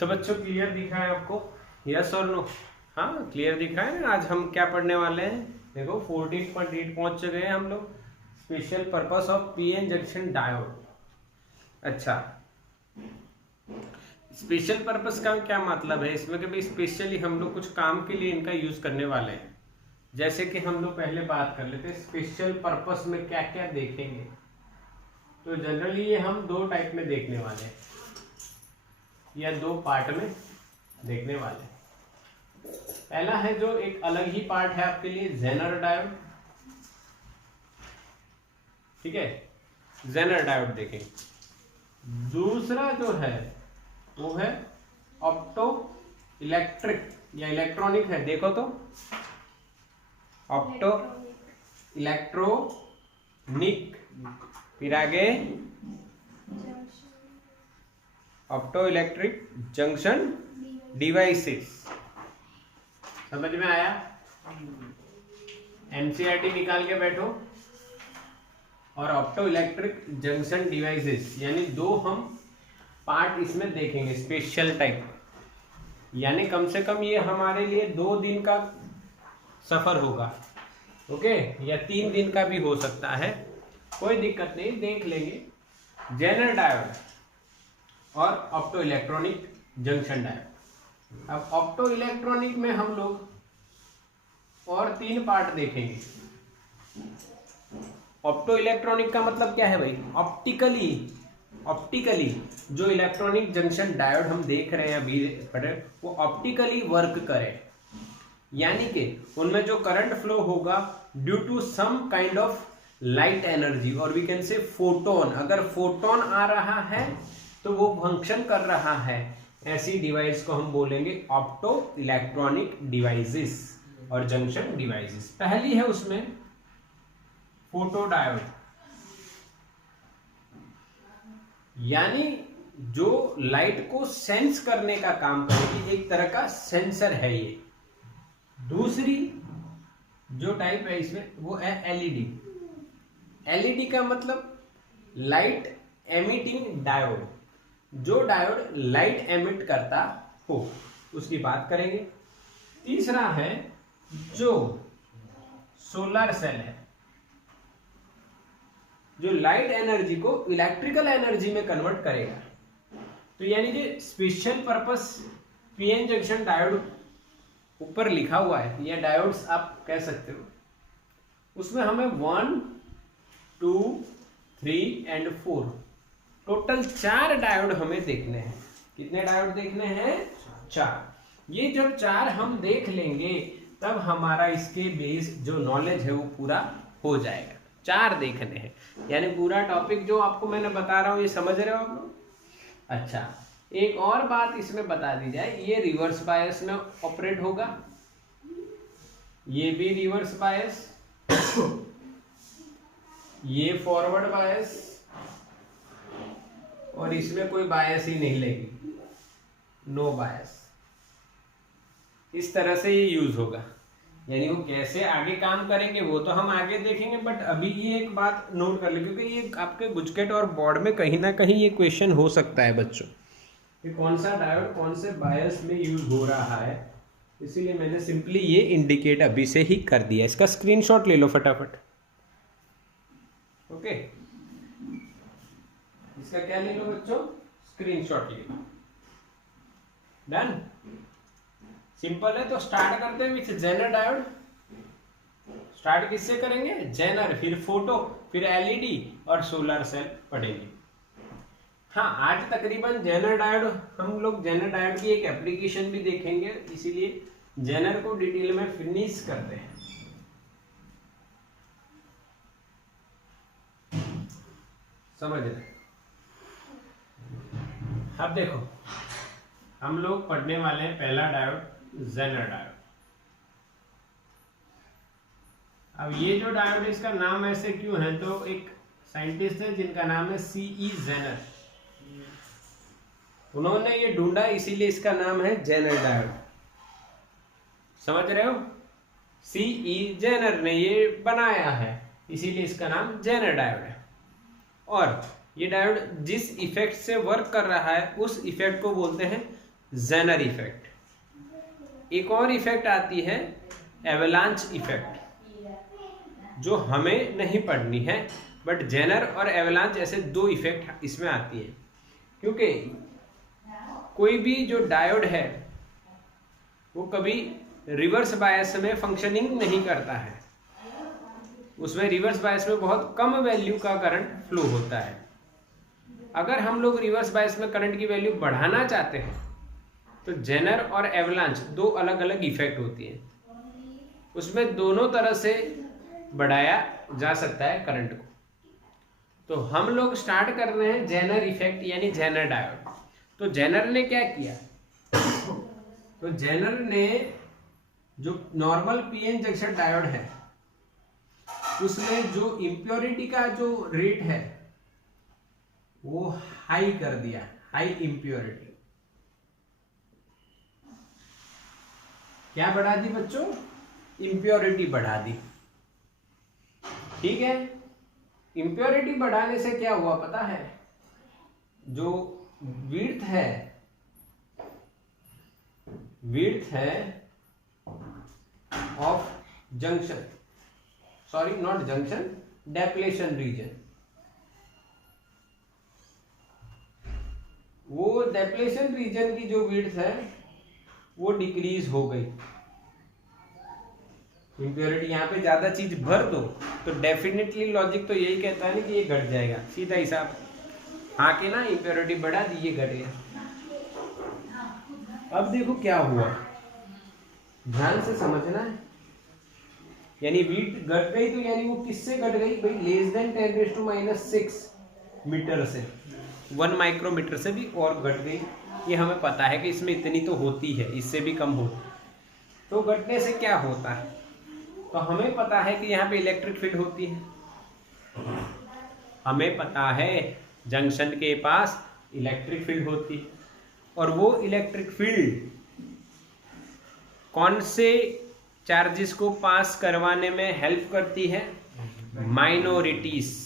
तो बच्चों क्लियर दिखा है आपको? यस और नो? हाँ क्लियर दिखा है ना। आज हम क्या पढ़ने वाले हैं? देखो 14.8 पहुंच चुके हैं हम लोग। Special purpose of PN junction diode. अच्छा, स्पेशल पर्पस का क्या मतलब है इसमें कि भाई स्पेशली हम लोग कुछ काम के लिए इनका यूज करने वाले हैं। जैसे कि हम लोग पहले बात कर लेते हैं स्पेशल पर्पस में क्या क्या देखेंगे। तो जनरली ये हम दो टाइप में देखने वाले हैं या दो पार्ट में देखने वाले हैं। पहला है जो एक अलग ही पार्ट है आपके लिए, जेनर डायोड। ठीक है, जेनर डायोड देखेंगे। दूसरा जो है वो है ऑप्टो इलेक्ट्रिक या इलेक्ट्रॉनिक है। देखो तो ऑप्टो इलेक्ट्रॉनिक, फिर आगे ऑप्टो इलेक्ट्रिक जंक्शन डिवाइसेस। समझ में आया? एनसीईआरटी निकाल के बैठो। और ऑप्टो इलेक्ट्रिक जंक्शन डिवाइसेस यानी दो हम पार्ट इसमें देखेंगे स्पेशल टाइप। यानी कम से कम ये हमारे लिए 2 दिन का सफर होगा, ओके, या 3 दिन का भी हो सकता है, कोई दिक्कत नहीं, देख लेंगे। जेनर डायोड और ऑप्टो इलेक्ट्रॉनिक जंक्शन डायोड। अब ऑप्टो इलेक्ट्रॉनिक में हम लोग और 3 पार्ट देखेंगे। ऑप्टो इलेक्ट्रॉनिक का मतलब क्या है भाई? ऑप्टिकली जो इलेक्ट्रॉनिक जंक्शन डायोड हम देख रहे हैं अभी पढ़े, वो ऑप्टिकली वर्क करे, यानी कि उनमें जो करंट फ्लो होगा due to some kind of light energy, और वी कैन से फोटोन। अगर फोटोन आ रहा है तो वो फंक्शन कर रहा है, ऐसी डिवाइस को हम बोलेंगे ऑप्टो इलेक्ट्रॉनिक डिवाइसेस और जंक्शन डिवाइसेस। पहली है उसमें फोटो डायोड, यानी जो लाइट को सेंस करने का काम करेगी, एक तरह का सेंसर है ये। दूसरी जो टाइप है इसमें वो है एलईडी। एलईडी का मतलब लाइट एमिटिंग डायोड, जो डायोड लाइट एमिट करता हो उसकी बात करेंगे। तीसरा है जो सोलर सेल है, जो लाइट एनर्जी को इलेक्ट्रिकल एनर्जी में कन्वर्ट करेगा। तो यानी कि special purpose PN junction diode ऊपर लिखा हुआ है, या डायोड्स आप कह सकते हो, उसमें हमें 1, 2, 3 एंड 4 टोटल 4 डायोड हमें देखने हैं। कितने डायोड देखने हैं? 4। ये जब 4 हम देख लेंगे तब हमारा इसके बेस जो नॉलेज है वो पूरा हो जाएगा। 4 देखने हैं, यानी पूरा टॉपिक जो आपको मैंने बता रहा हूं ये समझ रहे हो आप लोग? अच्छा, एक और बात इसमें बता दी जाए, ये रिवर्स बायस में ऑपरेट होगा, ये भी रिवर्स बायस, ये फॉरवर्ड बायस, और इसमें कोई बायस ही नहीं लगी, नो बायस। इस तरह से ये यूज होगा। यानी वो कैसे आगे काम करेंगे वो तो हम आगे देखेंगे, बट अभी ये एक बात नोट कर ले, क्योंकि ये आपके गुजकेट और बोर्ड में कहीं ना कहीं ये क्वेश्चन हो सकता है बच्चों कि कौन सा डायोड कौन से बायस में यूज हो रहा है। इसीलिए मैंने सिंपली ये इंडिकेट अभी से ही कर दिया। इसका स्क्रीनशॉट ले लो फटाफट। ओके, इसका क्या ले लो बच्चों? स्क्रीनशॉट ले लो। डन? सिंपल है। तो स्टार्ट करते हैं विथ जेनर डायोड। स्टार्ट किससे करेंगे? जेनर, फिर फोटो, फिर एलईडी और सोलर सेल पढ़ेंगे। हाँ, आज तकरीबन जेनर डायोड, हम लोग जेनर डायोड की एक एप्लीकेशन भी देखेंगे, इसीलिए जेनर को डिटेल में फिनिश करते हैं। समझ रहे? अब देखो हम लोग पढ़ने वाले हैं पहला डायोड, जेनर डायोड। अब ये जो डायोड है इसका नाम ऐसे क्यों है? तो एक साइंटिस्ट है जिनका नाम है सीई जेनर, उन्होंने ये ढूंढा, इसीलिए इसका नाम है जेनर डायोड। समझ रहे हो? सीई जेनर ने ये बनाया है, इसीलिए इसका नाम जेनर डायोड है। और ये डायोड जिस इफेक्ट से वर्क कर रहा है उस इफेक्ट को बोलते हैं जेनर इफेक्ट। एक और इफेक्ट आती है एवलांच इफेक्ट, जो हमें नहीं पढ़नी है, बट जेनर और एवलांच ऐसे दो इफेक्ट इसमें आती है। क्योंकि कोई भी जो डायोड है वो कभी रिवर्स बायस में फंक्शनिंग नहीं करता है, उसमें रिवर्स बायस में बहुत कम वैल्यू का करंट फ्लो होता है। अगर हम लोग रिवर्स बायस में करंट की वैल्यू बढ़ाना चाहते हैं तो जेनर और एवलांच दो अलग अलग इफेक्ट होती हैं, उसमें दोनों तरह से बढ़ाया जा सकता है करंट को। तो हम लोग स्टार्ट कर रहे हैं जेनर इफेक्ट यानी जेनर डायोड। तो जेनर ने क्या किया, तो जेनर ने जो नॉर्मल पीएन जंक्शन डायोड है उसमें जो इम्प्योरिटी का जो रेट है वो हाई कर दिया, हाई इम्प्योरिटी। क्या बढ़ा दी बच्चों, इम्प्योरिटी बढ़ा दी। ठीक है, इम्प्योरिटी बढ़ाने से क्या हुआ पता है, जो विड्थ है of junction, sorry not junction, depletion region, वो डेप्लेशन रीजन की जो विड्थ है वो डिक्रीज हो गई। इम्प्योरिटी यहाँ पे ज्यादा चीज भर दो तो डेफिनेटली लॉजिक तो यही कहता है ना कि ये घट जाएगा, सीधा हिसाब। हाँ के ना, इम्प्योरिटी बढ़ा दी, ये घट गया। अब देखो क्या हुआ, ध्यान से समझना है। यानी वीट घट गई तो यानी वो किससे घट गई भाई, लेस देन 10⁻⁶ मीटर से, 1 माइक्रोमीटर से भी और घट गई। ये हमें पता है कि इसमें इतनी तो होती है, इससे भी कम होती है। तो घटने से क्या होता है, तो हमें पता है कि यहाँ पे इलेक्ट्रिक फील्ड होती है, हमें पता है जंक्शन के पास इलेक्ट्रिक फील्ड होती है, और वो इलेक्ट्रिक फील्ड कौन से चार्जेस को पास करवाने में हेल्प करती है, माइनॉरिटीज।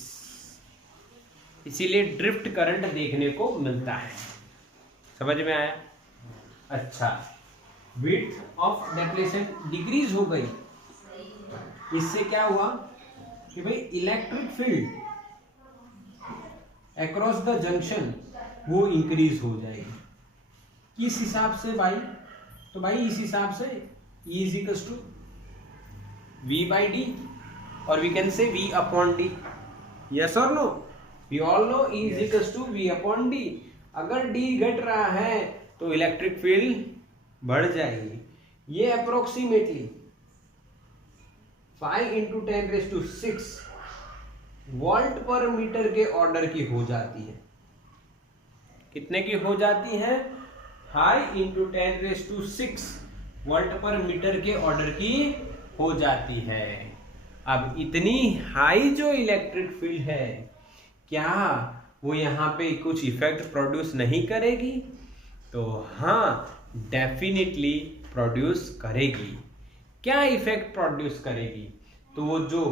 इसीलिए ड्रिफ्ट करंट देखने को मिलता है। समझ में आया? अच्छा, विड्थ ऑफ डेप्लेशन डिक्रीज हो गई, इससे क्या हुआ कि भाई electric field across the junction वो इंक्रीज हो जाएगी। किस हिसाब से भाई, तो भाई इस हिसाब से E is equals to V/D, और वी कैन से V/D। यस और no? We all know E is equals to V/D। अगर D घट रहा है तो इलेक्ट्रिक फील्ड बढ़ जाएगी। ये अप्रोक्सीमेटली 5 × 10⁶ वोल्ट पर मीटर के ऑर्डर की हो जाती है। कितने की हो जाती है? 5 × 10⁶ वोल्ट पर मीटर के ऑर्डर की हो जाती है। अब इतनी हाई जो इलेक्ट्रिक फील्ड है, क्या वो यहाँ पे कुछ इफेक्ट प्रोड्यूस नहीं करेगी? तो हाँ, डेफिनेटली प्रोड्यूस करेगी। क्या इफेक्ट प्रोड्यूस करेगी? तो वो जो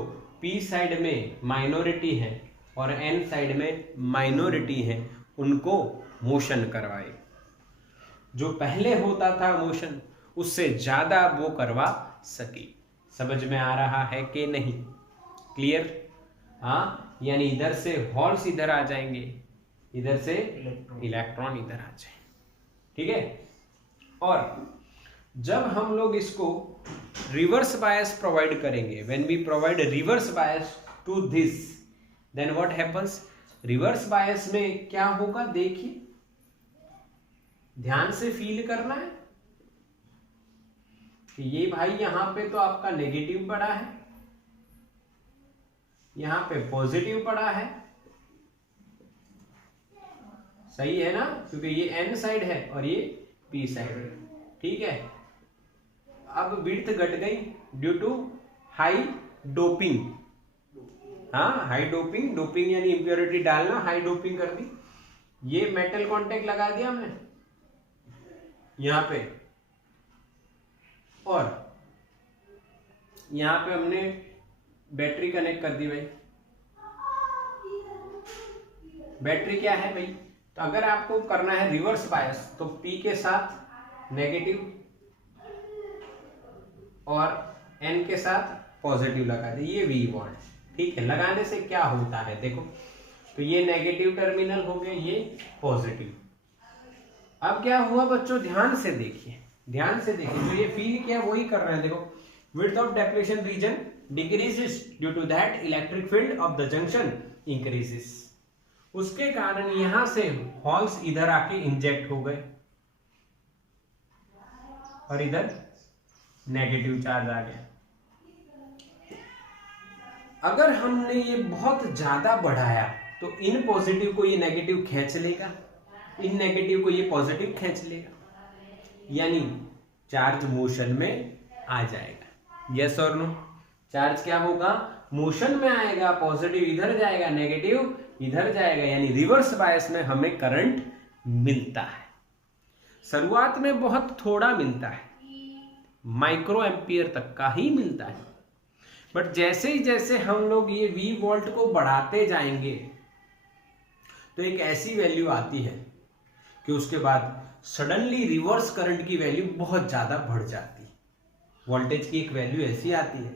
P साइड में माइनॉरिटी है और N साइड में माइनॉरिटी है, उनको मोशन करवाए। जो पहले होता था मोशन, उससे ज्यादा वो करवा सके। समझ में आ रहा है कि नहीं? क्लियर? हाँ, यानी इधर से होल्स इधर आ जाएंगे, इधर से इलेक्ट्रॉन इधर आ जाए। ठीक है? और जब हम लोग इसको रिवर्स बायस प्रोवाइड करेंगे, when we provide reverse bias to this, then what happens? Reverse bias में क्या होगा देखिए, ध्यान से फील करना है कि ये भाई यहां पे तो आपका नेगेटिव पड़ा है, यहां पे पॉजिटिव पड़ा है, सही है ना? क्योंकि ये N साइड है और ये P साइड है। ठीक है, अब विड्थ घट गई ड्यू टू हाई डोपिंग। हाँ, हाई डोपिंग, डोपिंग यानी इंप्योरिटी डालना, हाई डोपिंग कर दी। ये मेटल कांटेक्ट लगा दिया हमने यहां पे, और यहां पे हमने बैटरी कनेक्ट कर दी भाई। बैटरी क्या है भाई? तो अगर आपको करना है रिवर्स बायस तो P के साथ नेगेटिव और N के साथ पॉजिटिव लगा दे, ये V वोल्ट, ठीक है। लगाने से क्या होता है देखो, तो ये नेगेटिव टर्मिनल हो गए, ये पॉजिटिव। अब क्या हुआ बच्चों, ध्यान से देखिए, ध्यान से देखिए, जो ये फील किया वही कर रहे हैं। देखो, width of depletion region decreases due to that electric field of the junction increases. उसके कारण यहां से हॉल्स इधर आके इंजेक्ट हो गए और इधर नेगेटिव चार्ज आ गया। अगर हमने ये बहुत ज्यादा बढ़ाया तो इन पॉजिटिव को ये नेगेटिव खींच लेगा, इन नेगेटिव को ये पॉजिटिव खींच लेगा, यानी चार्ज मोशन में आ जाएगा। यस और नो? चार्ज क्या होगा, मोशन में आएगा, पॉजिटिव इधर जाएगा, नेगेटिव इधर जाएगा, यानी रिवर्स बायस में हमें करंट मिलता है। शुरुआत में बहुत थोड़ा मिलता है, माइक्रो एम्पियर तक का ही मिलता है, बट जैसे ही जैसे हम लोग ये V वोल्ट को बढ़ाते जाएंगे तो एक ऐसी वैल्यू आती है कि उसके बाद सडनली रिवर्स करंट की वैल्यू बहुत ज्यादा बढ़ जाती है। वोल्टेज की एक वैल्यू ऐसी आती है,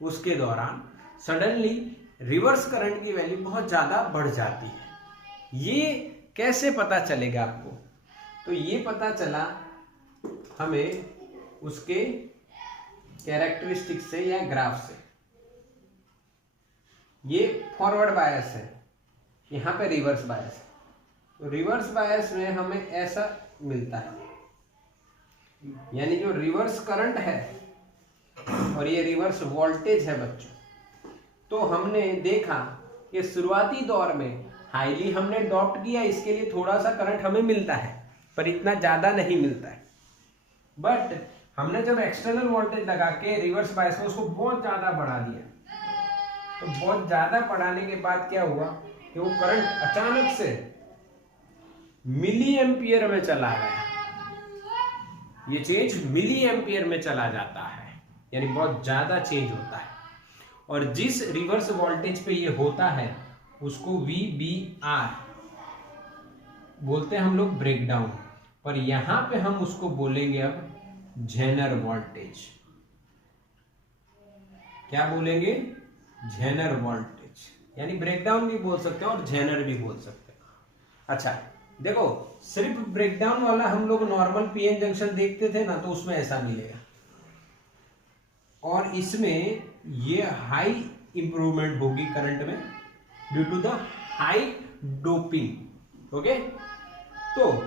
उसके दौरान सडनली रिवर्स करंट की वैल्यू बहुत ज्यादा बढ़ जाती है। ये कैसे पता चलेगा आपको, तो ये पता चला हमें उसके कैरेक्टरिस्टिक से या ग्राफ से। ये फॉरवर्ड बायस है, यहां पे रिवर्स बायस है। तो रिवर्स बायस में हमें ऐसा मिलता है, यानी जो रिवर्स करंट है और ये रिवर्स वोल्टेज है बच्चों। तो हमने देखा कि शुरुआती दौर में हाईली हमने डॉट किया, इसके लिए थोड़ा सा करंट हमें मिलता है, पर इतना ज्यादा नहीं मिलता है। बट हमने जब एक्सटर्नल वोल्टेज लगा के रिवर्स बायस में उसको बहुत ज्यादा बढ़ा दिया, तो बहुत ज्यादा बढ़ाने के बाद क्या हुआ कि वो करंट अचानक से मिली एम्पियर में चला गया। ये चेंज मिली एम्पियर में चला जाता है, यानी बहुत ज्यादा चेंज होता है। और जिस रिवर्स वोल्टेज पे ये होता है उसको VBR बोलते हैं हम लोग, ब्रेकडाउन, पर यहां पे हम उसको बोलेंगे अब जेनर वोल्टेज। क्या बोलेंगे, जेनर वोल्टेज, यानी ब्रेकडाउन भी बोल सकते हैं और जेनर भी बोल सकते हैं। अच्छा देखो, सिर्फ ब्रेकडाउन वाला हम लोग नॉर्मल पीएन जंक्शन देखते थे ना, तो उसमें ऐसा मिलेगा, और इसमें ये हाई इंप्रूवमेंट होगी करंट में due to the high doping. Okay, तो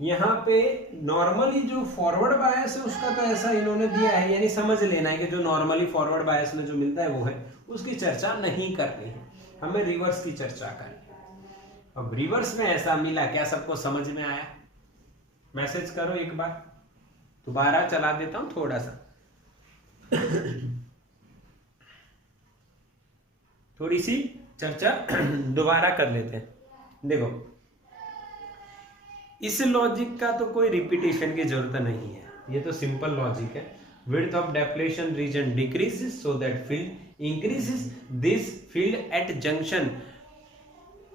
यहां पे नॉर्मली जो फॉरवर्ड बायस है उसका तो ऐसा इन्होंने दिया है, यानी समझ लेना है कि जो नॉर्मली फॉरवर्ड बायस में जो मिलता है वो है, उसकी चर्चा नहीं करनी है, हमें रिवर्स की चर्चा करनी है। अब रिवर्स में ऐसा मिला, क्या सबको समझ में आया? मैसेज करो एक बार, दोबारा चला देता हूं थोड़ा सा थोड़ी सी चर्चा दोबारा कर लेते हैं। देखो, इस लॉजिक का तो कोई रिपीटेशन की जरूरत नहीं है, ये तो सिंपल लॉजिक है। Width of depletion region decreases so that field increases, this field at junction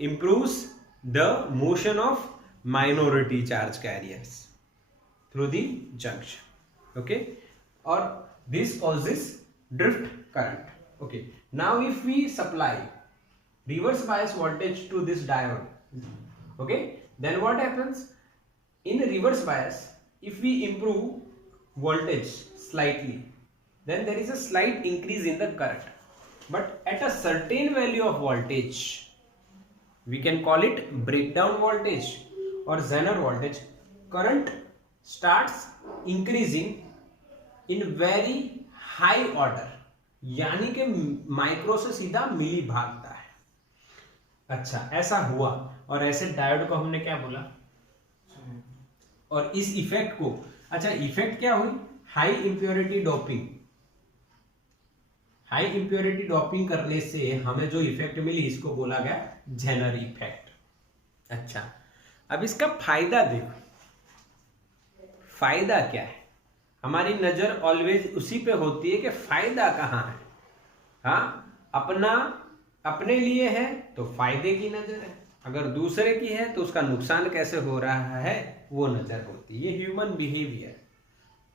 improves the motion of minority charge carriers through the junction. Okay, or this causes drift current. Okay, now if we supply reverse bias voltage to this diode, okay, then what happens in reverse bias? If we improve voltage slightly, then there is a slight increase in the current, but at a certain value of voltage, we can call it breakdown voltage or zener voltage, current starts increasing in very high order, यानी कि micro से सीधा मिली भागता है। अच्छा, ऐसा हुआ, और ऐसे डायोड को हमने क्या बोला, और इस इफेक्ट को, अच्छा इफेक्ट क्या हुई, high impurity doping. High impurity doping करने से हमें जो इफेक्ट मिली, इसको बोला गया जेनर इफेक्ट। अच्छा, अब इसका फायदा देखो, फायदा क्या है, हमारी नजर ऑलवेज उसी पे होती है कि फायदा कहाँ है। हाँ, अपने लिए है तो फायदे की नजर है, अगर दूसरे की है तो उसका नुकसान कैसे हो रहा है वो नजर होती है। ये ह्यूमन बिहेवियर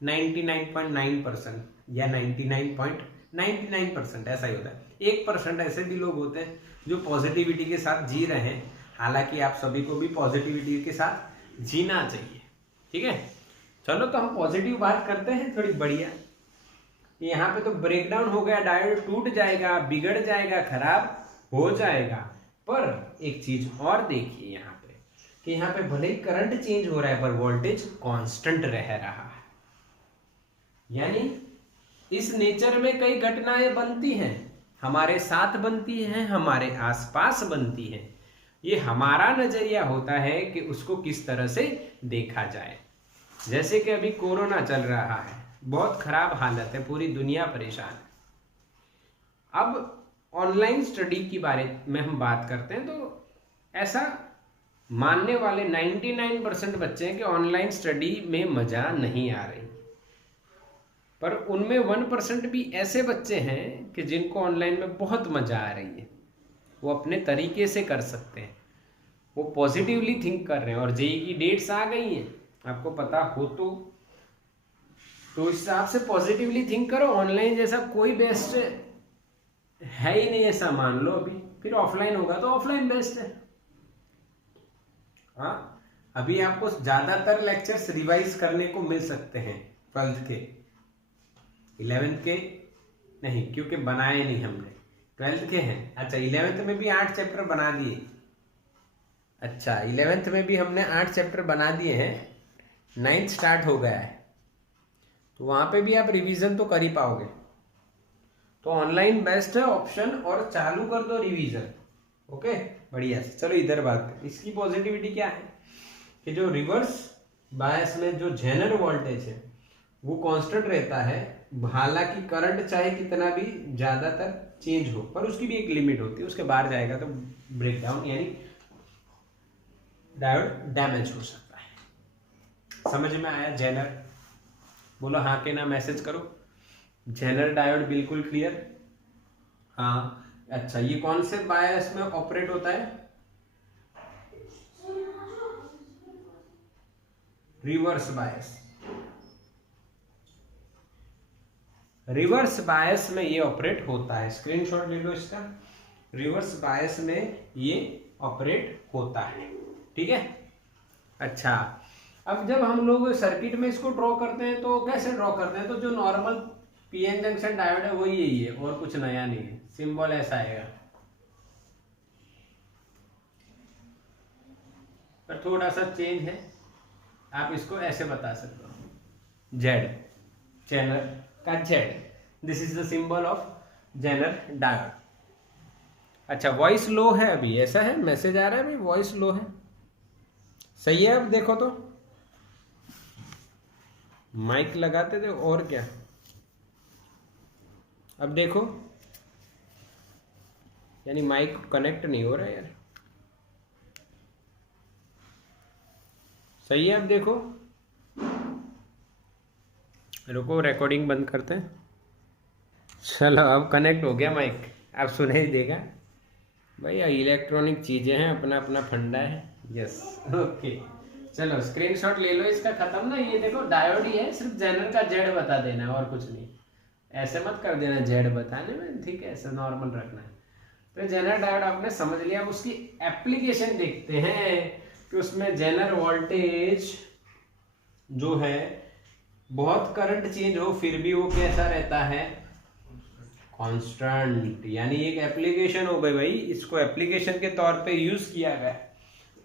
99.9% या 99.99% ऐसा ही होता है। 1% ऐसे भी लोग होते हैं जो पॉजिटिविटी के साथ जी रहे हैं, हालांकि आप सभी को भी पॉजिटिविटी के साथ जीना चाहिए। ठीक है, चलो तो हम पॉजिटिव बात करते हैं थोड़ी बढ़िया। यहाँ पे तो ब्रेकडाउन हो गया, डायोड टूट जाएगा, बिगड़ जाएगा, खराब हो जाएगा, पर एक चीज और देखिए यहाँ पे कि यहाँ पे भले ही करंट चेंज हो रहा है पर वोल्टेज कांस्टेंट रह रहा है। यानी इस नेचर में कई घटनाएं बनती हैं, हमारे साथ बनती हैं, हमारे आसपास बनती हैं। ये हमारा नजरिया होता है कि उसको किस तरह से देखा जाए। जैसे कि अभी कोरोना चल रहा है, बहुत खराब हालत है, पूरी दुनिया परेशान है। अब ऑनलाइन स्टडी के बारे में हम बात करते हैं तो ऐसा मानने वाले 99% बच्चे हैं कि ऑनलाइन स्टडी में मजा नहीं आ रही, पर उनमें 1% भी ऐसे बच्चे हैं कि जिनको ऑनलाइन में बहुत मजा आ रही है। वो अपने तरीके से कर सकते हैं, वो पॉजिटिवली थिंक कर रहे हैं। और जेईई की डेट्स आ गई हैं, आपको पता हो तो इस हिसाब से पॉजिटिवली थिंक करो। ऑनलाइन जैसा कोई बेस्ट है ही नहीं ऐसा मान लो अभी, फिर ऑफलाइन होगा तो ऑफलाइन बेस्ट है। हाँ, अभी आपको ज्यादातर लेक्चर्स रिवाइज करने को मिल सकते हैं 12th के, 11th के नहीं क्योंकि बनाए नहीं हमने, 12th के हैं। अच्छा 11th में भी 8 चैप्टर बना दिए। अच्छा 11th में भी हमने 8 चैप्टर बना दिए हैं, 9th स्टार्ट हो गया है, तो वहां पे भी आप रिवीजन तो कर ही पाओगे। तो ऑनलाइन बेस्ट है ऑप्शन, और चालू कर दो रिवीजन। ओके बढ़िया। चलो इधर बात करें, इसकी पॉजिटिविटी क्या है कि जो रिवर्स बायस में जो जेनर वोल्टेज है वो कांस्टेंट रहता है। हालांकि करंट चाहे कितना भी ज्यादातर चेंज हो, पर उसकी भी एक लिमिट होती है, उसके बाहर जाएगा तो ब्रेकडाउन यानी डायोड डैमेज हो सकता है। समझ में आया जेनर? बोलो हाँ के ना मैसेज करो। जेनर डायोड बिल्कुल क्लियर? हाँ। अच्छा ये कौन से बायस में ऑपरेट होता है? Reverse bias. रिवर्स बायस में ये ऑपरेट होता है, स्क्रीनशॉट ले लो इसका। रिवर्स बायस में ये ऑपरेट होता है, ठीक है। अच्छा अब जब हम लोग सर्किट में इसको ड्रॉ करते हैं तो कैसे ड्रॉ करते हैं? तो जो नॉर्मल पीएन जंक्शन डायोड है वो यही है और कुछ नया नहीं है। सिंबल ऐसा आएगा, पर थोड़ा सा चेंज है। आप इसको ऐसे बता सकते हो, जेड, चैनल का Z, this is the symbol of Zener diode. अच्छा वॉइस लो है अभी, ऐसा है, मैसेज आ रहा है अभी वॉइस लो है, सही है। अब देखो तो माइक लगाते थे और क्या, अब देखो यानी माइक कनेक्ट नहीं हो रहा है यार, सही है। अब देखो, रुको रिकॉर्डिंग बंद करते हैं। चलो अब कनेक्ट हो गया माइक, अब सुनाई देगा। भैया इलेक्ट्रॉनिक चीजें हैं, अपना अपना फंडा है। यस ओके चलो स्क्रीनशॉट ले लो इसका, खत्म ना। ये देखो डायोड ही है, सिर्फ जेनर का जेड बता देना और कुछ नहीं। ऐसे मत कर देना जेड बताने में, ठीक है, ऐसे नॉर्मल रखना है। तो जेनर डायोड आपने समझ लिया। अब उसकी एप्लीकेशन देखते हैं कि उसमें जेनर वोल्टेज जो है बहुत करंट चेंज हो फिर भी वो कैसा रहता है, कांस्टेंट। यानी एक एप्लीकेशन हो गई भाई, इसको एप्लीकेशन के तौर पे यूज किया गया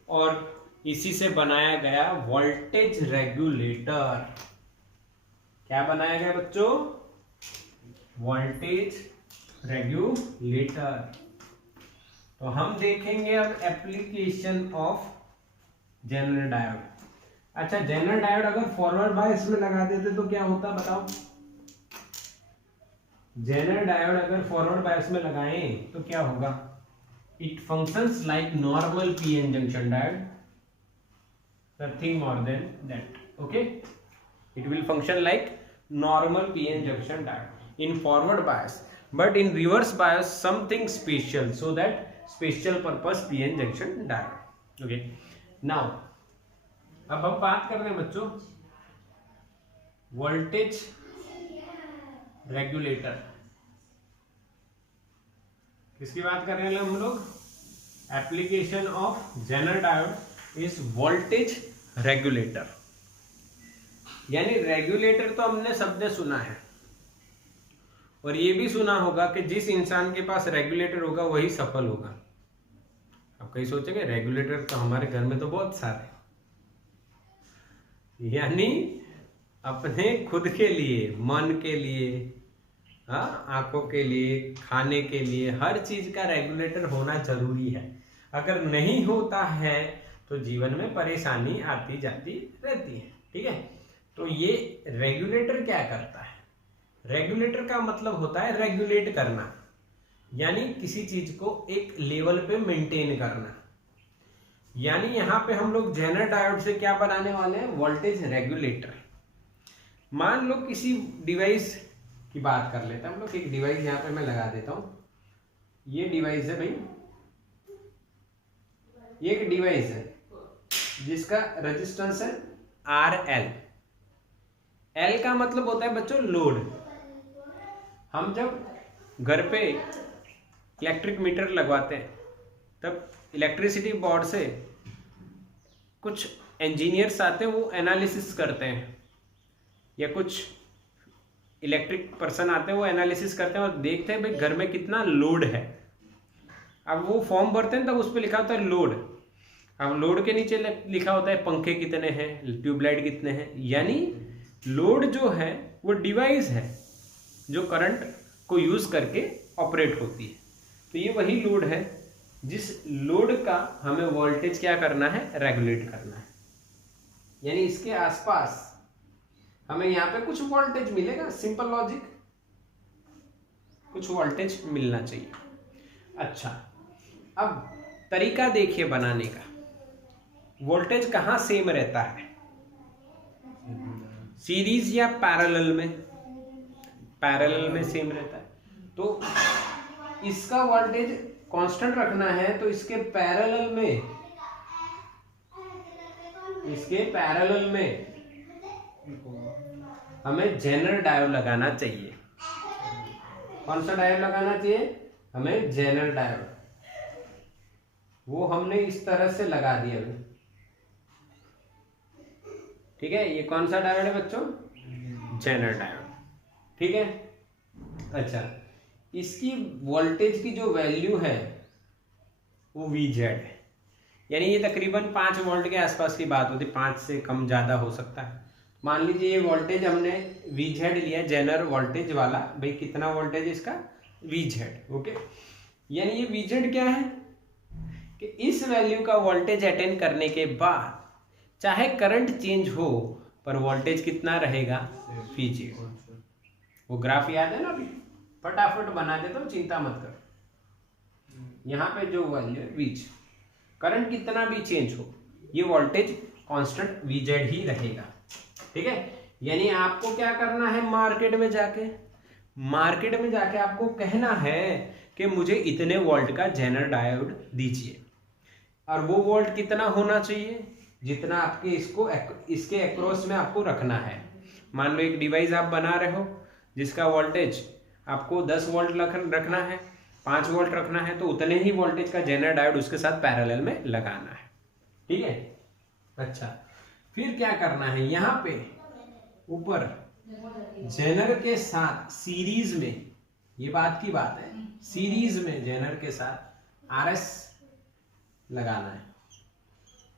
और इसी से बनाया गया वोल्टेज रेगुलेटर। क्या बनाया गया बच्चों? Voltage regulator. तो हम देखेंगे अब एप्लीकेशन ऑफ जेनर डायोड। अच्छा जेनर डायोड अगर फॉरवर्ड बायस में लगा देते तो क्या होता बताओ? जेनर डायोड अगर फॉरवर्ड बायस में लगाएं तो क्या होगा? It functions like normal PN junction diode, nothing more than that. Okay, it will function like normal PN junction diode in forward bias, but in reverse bias something special, so that special purpose PN junction diode. Okay, now अब हम बात कर रहे हैं बच्चों voltage regulator. किसकी बात कर रहे हैं हम लोग? Application of Zener diode is voltage regulator. यानी रेगुलेटर तो हमने सबने सुना है, और ये भी सुना होगा कि जिस इंसान के पास रेगुलेटर होगा वही सफल होगा। आप कहीं सोचेंगे रेगुलेटर तो हमारे घर में तो बहुत सारे, यानी अपने खुद के लिए, मन के लिए, हाँ, आंखों के लिए, खाने के लिए, हर चीज का रेगुलेटर होना जरूरी है। अगर नहीं होता है तो जीवन में परेशानी आती जाती रहती है। ठीक है, तो ये रेगुलेटर क्या करता है? रेगुलेटर का मतलब होता है रेगुलेट करना, यानी किसी चीज को एक लेवल पे मेंटेन करना। यानी यहाँ पे हम लोग जेनर डायोड से क्या बनाने वाले हैं? Voltage regulator. मान लो किसी डिवाइस की बात कर लेते हैं हम लोग। एक डिवाइस यहाँ पे मैं लगा देता हूं। ये डिवाइस है भाई, ये एक डिवाइस है जिसका रेजिस्टेंस है RL। L का मतलब होता है बच्चों लोड। हम जब घर पे इलेक्ट्रिक मीटर लगवाते हैं तब इलेक्ट्रिसिटी बोर्ड से कुछ इंजीनियर्स आते हैं, वो एनालिसिस करते हैं, या कुछ इलेक्ट्रिक पर्सन आते हैं वो एनालिसिस करते हैं और देखते हैं भाई घर में कितना लोड है। अब वो फॉर्म भरते हैं तब उस पर लिखा होता है लोड। अब लोड के नीचे लिखा होता है पंखे कितने हैं, ट्यूबलाइट कितने हैं। यानी लोड जो है वो डिवाइस है जो करंट को यूज करके ऑपरेट होती है। तो ये वही लोड है जिस लोड का हमें वोल्टेज क्या करना है? रेगुलेट करना है। यानी इसके आसपास हमें यहाँ पे कुछ वोल्टेज मिलेगा। सिंपल लॉजिक, कुछ वोल्टेज मिलना चाहिए। अच्छा, अब तरीका देखिए बनाने का। वोल्टेज कहाँ सेम रहता है? सीरीज या पैरेलल में? पैरेलल में सेम रहता है। तो इसका वोल्टेज कांस्टेंट रखना है तो इसके पैरेलल में हमें जेनर डायोड लगाना चाहिए। कौन सा डायोड लगाना चाहिए? हमें जेनर डायोड। वो हमने इस तरह से लगा दिया। ठीक है, ये कौन सा डायोड है बच्चों? Zener diode. ठीक है, अच्छा, इसकी वोल्टेज की जो वैल्यू है वो VZ है। यानी ये तकरीबन 5 वोल्ट के आसपास की बात होती है, 5 से कम ज़्यादा हो सकता है। मान लीजिए ये वोल्टेज हमने VZ लिया, जेनर वोल्टेज वाला। भाई कितना वोल्टेज है इसका? VZ। ओके, यानी ये VZ क्या है कि इस वैल्यू का वोल्टेज अटेन करने के बाद चाहे करंट चेंज हो पर वोल्टेज कितना रहेगा? VZ। वो ग्राफ याद है ना? अभी फटाफट बना देता हूँ, चिंता मत कर। यहाँ पे जो वैल्यू है VZ, करंट कितना भी चेंज हो ये वोल्टेज कांस्टेंट VZ ही रहेगा। ठीक है, यानी आपको क्या करना है? मार्केट में जाके आपको कहना है कि मुझे इतने वोल्ट का जेनर डायोड दीजिए, और वो वोल्ट कितना होना चाहिए? जितना आपके इसके अक्रॉस में आपको रखना है। मान लो एक डिवाइस आप बना रहे हो जिसका वोल्टेज आपको 10 वोल्ट रखना है, 5 वोल्ट रखना है, तो उतने ही वोल्टेज का जेनर डायोड उसके साथ पैरेलल में लगाना है। ठीक है, अच्छा, फिर क्या करना है? यहाँ पे ऊपर जेनर के साथ सीरीज में, ये बात की बात है, सीरीज में जेनर के साथ RS लगाना है।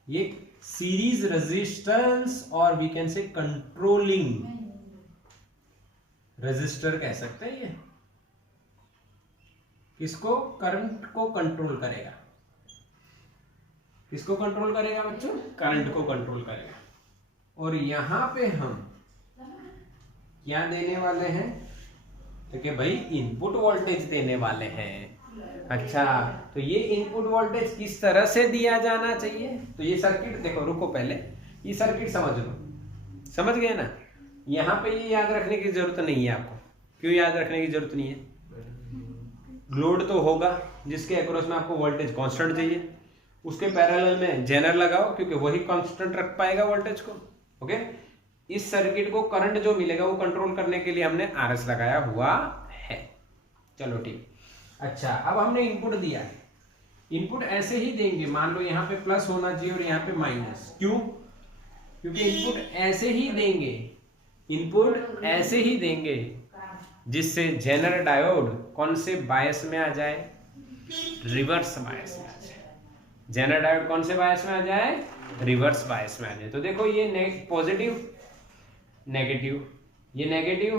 ये सीरीज रेजिस्टेंस और we can say controlling resistor कह सकते हैं। ये किसको? करंट को कंट्रोल करेगा। किसको कंट्रोल करेगा बच्चों? करंट को कंट्रोल करेगा। और यहां पे हम क्या देने वाले हैं? तो कि भाई इनपुट वोल्टेज देने वाले हैं। अच्छा, तो ये इनपुट वोल्टेज किस तरह से दिया जाना चाहिए? तो ये सर्किट देखो, रुको पहले ये सर्किट समझ लो। समझ गए ना? यहाँ पे ये याद रखने की जरूरत नहीं है आपको। क्यों याद रखने की जरूरत नहीं है? लोड तो होगा जिसके अक्रॉस में आपको वोल्टेज कांस्टेंट चाहिए, उसके पैरेलल में जेनर लगाओ क्योंकि वही कांस्टेंट रख पाएगा वोल्टेज को। ओके, इस सर्किट को करंट जो मिलेगा वो कंट्रोल करने के लिए हमने आरएस लगाया हुआ है। चलो ठीक। अच्छा, अब हमने इनपुट दिया है। इनपुट ऐसे ही देंगे, मान लो यहाँ पे प्लस होना चाहिए और यहाँ पे माइनस। क्यों? क्योंकि इनपुट ऐसे ही देंगे, इनपुट ऐसे ही देंगे जिससे जेनर डायोड कौन से बायस में आ जाए, रिवर्स बायस में आ जाए। जेनर डायोड कौन से बायस में आ जाए, रिवर्स बायस में आ जाए। तो देखो ये पॉजिटिव नेगेटिव, ये नेगेटिव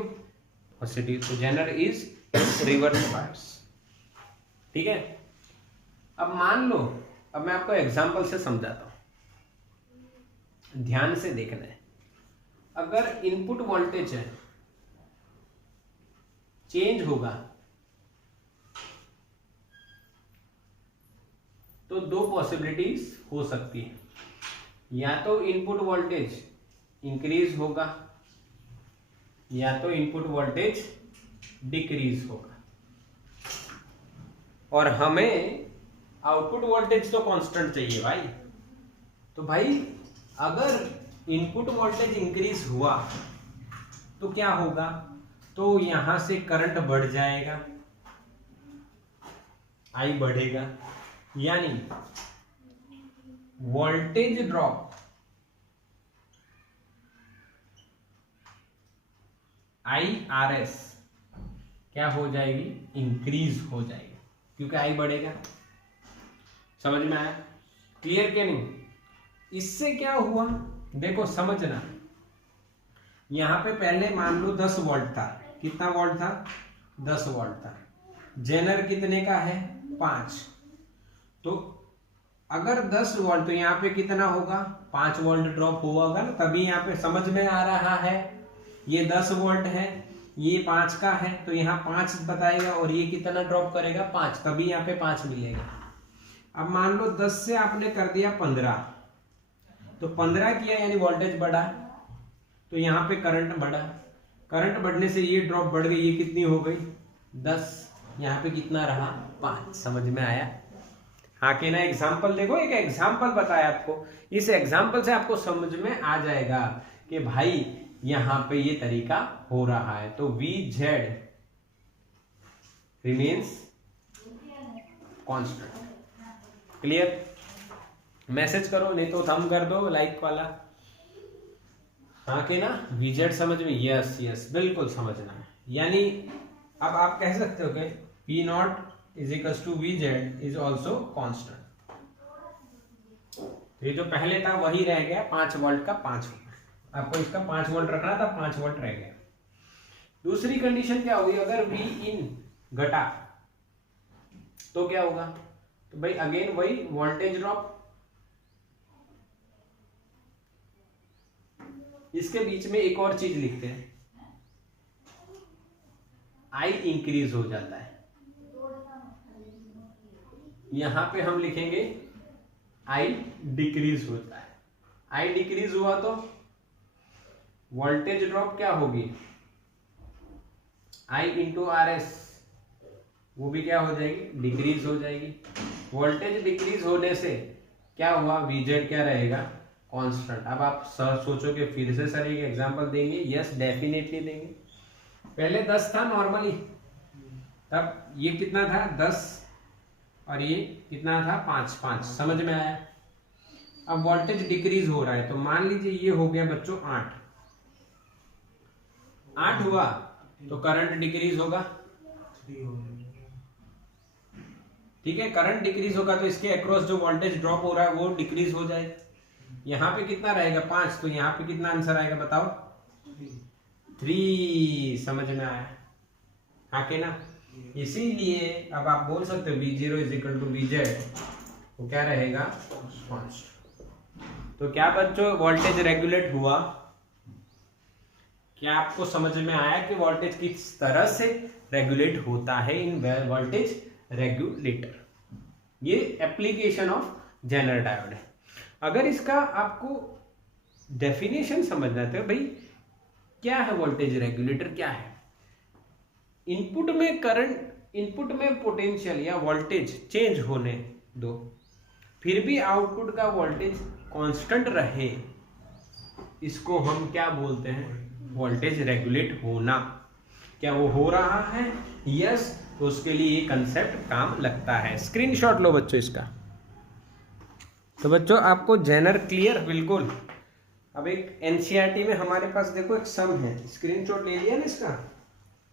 पॉजिटिव, तो जेनर इज रिवर्स बायस। ठीक है, अब मान लो, अब मैं आपको एग्जांपल से समझाता हूं, ध्यान से देखना है। अगर इनपुट वोल्टेज है चेंज होगा तो दो पॉसिबिलिटीज हो सकती है, या तो इनपुट वोल्टेज इंक्रीज होगा या तो इनपुट वोल्टेज डिक्रीज होगा, और हमें आउटपुट वोल्टेज तो कांस्टेंट चाहिए भाई। तो भाई अगर इनपुट वोल्टेज इंक्रीज हुआ तो क्या होगा, तो यहां से करंट बढ़ जाएगा, आई बढ़ेगा, यानी वोल्टेज ड्रॉप IRS क्या हो जाएगी, इंक्रीज हो जाएगी, क्योंकि आई बढ़ेगा। समझ में आया? क्लियर क्या नहीं? इससे क्या हुआ देखो समझना, यहां पे पहले मान लो 10 वोल्ट था। कितना वोल्ट था? 10 वोल्ट था। जेनर कितने का है? 5। तो अगर 10 वोल्ट तो यहाँ पे कितना होगा, 5 वोल्ट ड्रॉप होगा ना, तभी यहाँ पे समझ में आ रहा है। ये 10 वोल्ट है, ये 5 का है, तो यहाँ 5 बताएगा, और ये कितना ड्रॉप करेगा, 5, तभी यहाँ पे 5 मिलेगा। अब मान लो 10 से आपने कर दिया 15, तो 15 किया यानी वोल्टेज बढ़ा, तो यहाँ पे करंट बढ़ा। करंट बढ़ने से ये ड्रॉप बढ़ गई, ये कितनी हो गई 10, यहाँ पे कितना रहा 5। समझ में आया? हाँ कि ना? एग्जाम्पल देखो, एक एग्जाम्पल बताया आपको, इस एग्जाम्पल से आपको समझ में आ जाएगा कि भाई यहाँ पे ये तरीका हो रहा है। तो VZ remains constant. Clear? Message करो, नहीं तो थंब कर दो लाइक वाला। हाँ कि ना? VZ समझ में? यस यस, बिल्कुल समझना है। यानी अब आप कह सकते हो कि P0 is equals to VZ is also constant. ये जो पहले था वही रह गया, 5 वोल्ट का 5 वोल्ट। आपको इसका 5 वोल्ट रखना था, 5 वोल्ट रह गया। दूसरी कंडीशन क्या हुई, अगर Vin घटा तो क्या होगा, तो भाई अगेन वही वोल्टेज ड्रॉप। इसके बीच में एक और चीज लिखते हैं, I इंक्रीज हो जाता है। यहां पे हम लिखेंगे I डिक्रीज होता है। I डिक्रीज हुआ तो वोल्टेज ड्रॉप क्या होगी, I इंटू RS, वो भी क्या हो जाएगी, डिक्रीज हो जाएगी। वोल्टेज डिक्रीज होने से क्या हुआ, VZ क्या रहेगा, कांस्टेंट। अब आप सोचोगे फिर से सर एक एग्जांपल देंगे? यस डेफिनेटली देंगे। पहले 10 था नॉर्मली, तब ये कितना था 10, और ये कितना था 5। समझ में आया? अब वोल्टेज डिक्रीज हो रहा है, तो मान लीजिए ये हो गया बच्चों 8 हुआ, तो करंट डिक्रीज होगा। ठीक है, करंट डिक्रीज होगा तो इसके अक्रॉस जो वोल्टेज ड्रॉप हो रहा है वो डिक्रीज हो जाएगा। यहाँ पे कितना रहेगा 5, तो यहाँ पे कितना आंसर आएगा बताओ, 3। समझ में आया? हाँ के ना? इसीलिए अब आप बोल सकते हो V0 is equal to VZ, तो क्या रहेगा, कांस्टेंट। तो क्या बच्चों वोल्टेज रेगुलेट हुआ? क्या आपको समझ में आया कि वोल्टेज किस तरह से रेगुलेट होता है इन वोल्टेज रेगुलेटर? ये एप्लीकेशन ऑफ जेनर डायोड है। अगर इसका आपको डेफिनेशन समझना है, भाई क्या है वोल्टेज रेगुलेटर, क्या है? इनपुट में करंट, इनपुट में पोटेंशियल या वोल्टेज चेंज होने दो, फिर भी आउटपुट का वोल्टेज कांस्टेंट रहे, इसको हम क्या बोलते हैं, वोल्टेज रेगुलेट होना। क्या वो हो रहा है? यस, तो उसके लिए ये कंसेप्ट काम लगता है। स्क्रीनशॉट लो बच्चों इसका। तो बच्चों आपको जेनर क्लियर? बिल्कुल। अब एक एनसीईआरटी में हमारे पास देखो एक सम है, स्क्रीनशॉट ले लिया ना इसका।